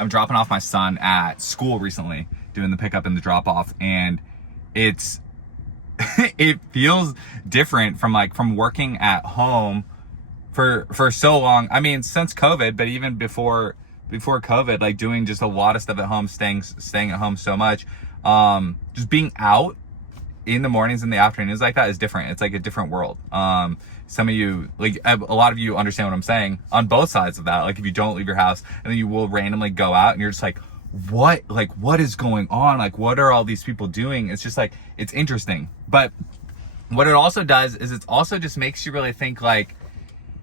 I'm dropping off my son at school recently, doing the pickup and the drop off, and it's it feels different from working at home for so long. I mean, since COVID, but even before COVID, like doing just a lot of stuff at home, staying at home so much. Just being out in the mornings and the afternoons like that is different. It's like a different world. Some of you, like a lot of you understand what I'm saying on both sides of that. Like if you don't leave your house and then you will randomly go out and you're just like, what is going on? Like, what are all these people doing? It's just like, it's interesting. But what it also does is it also just makes you really think, like,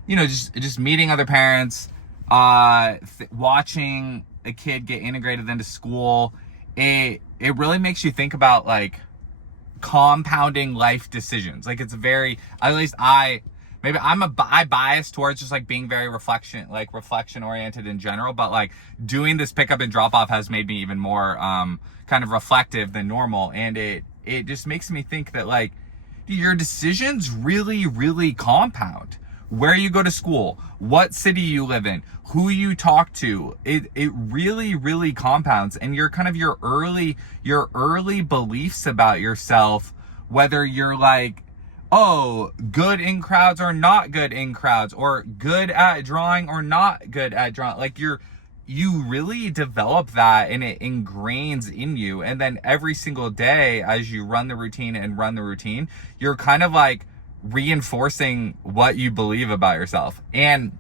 you know, just meeting other parents, watching a kid get integrated into school. It really makes you think about like compounding life decisions. Like it's very, at least I bias towards just like being very reflection oriented in general, but like doing this pickup and drop off has made me even more kind of reflective than normal. And it just makes me think that like your decisions really compound. Where you go to school, what city you live in, who you talk to, it really compounds. And your kind of your early beliefs about yourself, whether you're like, oh, good in crowds or not good in crowds, or good at drawing or not good at drawing, like you really develop that and it ingrains in you. And then every single day as you run the routine, you're kind of like reinforcing what you believe about yourself. And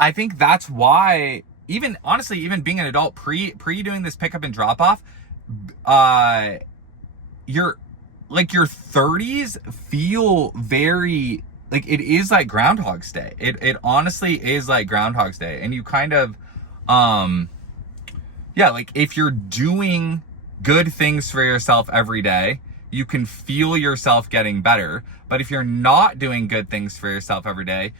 I think that's why even being an adult, pre doing this pickup and drop off, your 30s feel very like it is like Groundhog's Day. It honestly is like Groundhog's Day. And you kind of like if you're doing good things for yourself every day, you can feel yourself getting better. But if you're not doing good things for yourself every day,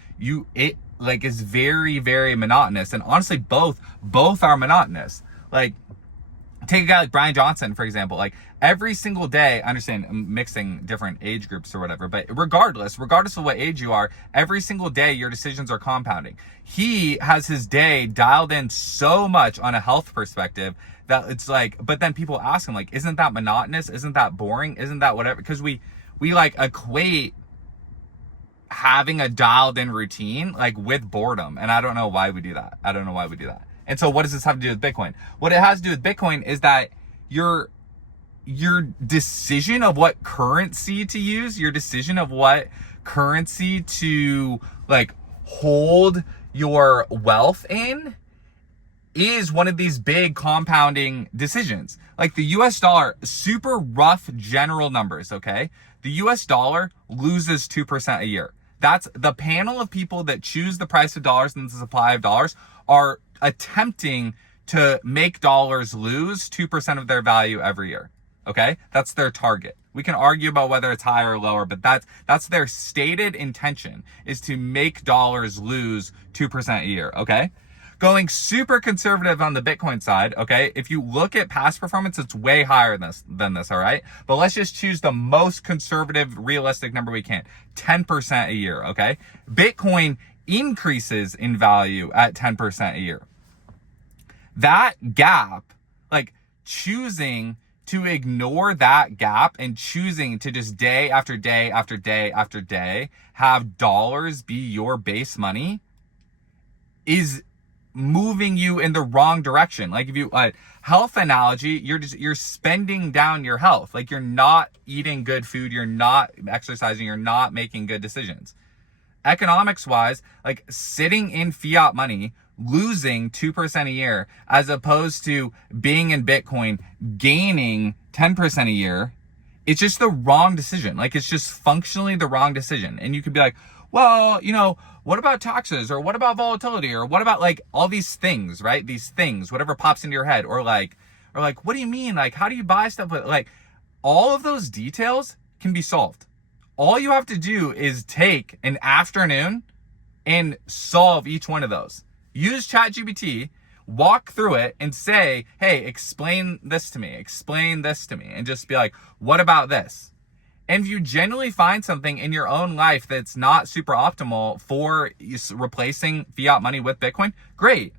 it like is very monotonous. And honestly, both are monotonous. Like take a guy like Brian Johnson, for example. Like every single day, I understand I'm mixing different age groups or whatever, but regardless of what age you are, every single day your decisions are compounding. He has his day dialed in so much on a health perspective that it's like, but then people ask him like, isn't that monotonous? Isn't that boring? Isn't that whatever? Because we like equate having a dialed in routine like with boredom. And I don't know why we do that. And so what does this have to do with Bitcoin? What it has to do with Bitcoin is that your decision of what currency to use, your decision of what currency to like hold your wealth in is one of these big compounding decisions. Like the US dollar, super rough general numbers, okay? The US dollar loses 2% a year. That's the panel of people that choose the price of dollars and the supply of dollars are attempting to make dollars lose 2% of their value every year. Okay? That's their target. We can argue about whether it's higher or lower, but that's their stated intention, is to make dollars lose 2% a year. Okay? Going super conservative on the Bitcoin side, okay? If you look at past performance, it's way higher than this, all right? But let's just choose the most conservative, realistic number we can. 10% a year, okay? Bitcoin increases in value at 10% a year. That gap, like choosing to ignore that gap and choosing to just day after day after day after day have dollars be your base money is moving you in the wrong direction. Like if you health analogy, you're spending down your health. Like you're not eating good food, you're not exercising, you're not making good decisions. Economics wise, like sitting in fiat money, losing 2% a year, as opposed to being in Bitcoin, gaining 10% a year, it's just the wrong decision. Like it's just functionally the wrong decision. And you could be like, well, you know, what about taxes, or what about volatility, or what about like all these things, right? These things, whatever pops into your head, or like, what do you mean? Like, how do you buy stuff? Like all of those details can be solved. All you have to do is take an afternoon and solve each one of those. Use ChatGPT, walk through it and say, hey, explain this to me, and just be like, what about this? And if you genuinely find something in your own life that's not super optimal for replacing fiat money with Bitcoin, great.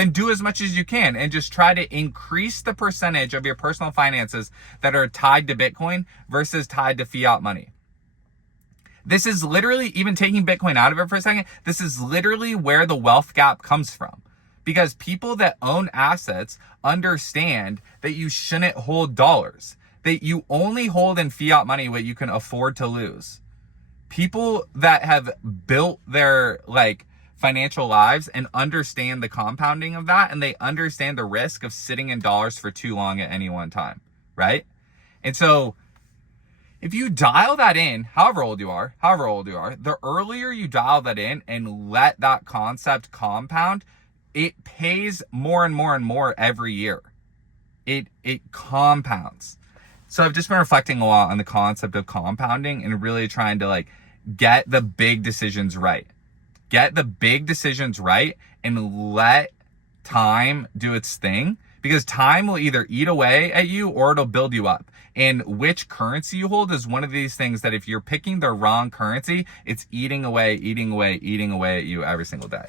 then do as much as you can and just try to increase the percentage of your personal finances that are tied to Bitcoin versus tied to fiat money. This is literally, even taking Bitcoin out of it for a second, this is literally where the wealth gap comes from. Because people that own assets understand that you shouldn't hold dollars, that you only hold in fiat money what you can afford to lose. People that have built their financial lives and understand the compounding of that, and they understand the risk of sitting in dollars for too long at any one time, right? And so if you dial that in, however old you are, the earlier you dial that in and let that concept compound, it pays more and more and more every year. It compounds. So I've just been reflecting a lot on the concept of compounding and really trying to get the big decisions right. Get the big decisions right and let time do its thing, because time will either eat away at you or it'll build you up. And which currency you hold is one of these things that if you're picking the wrong currency, it's eating away at you every single day.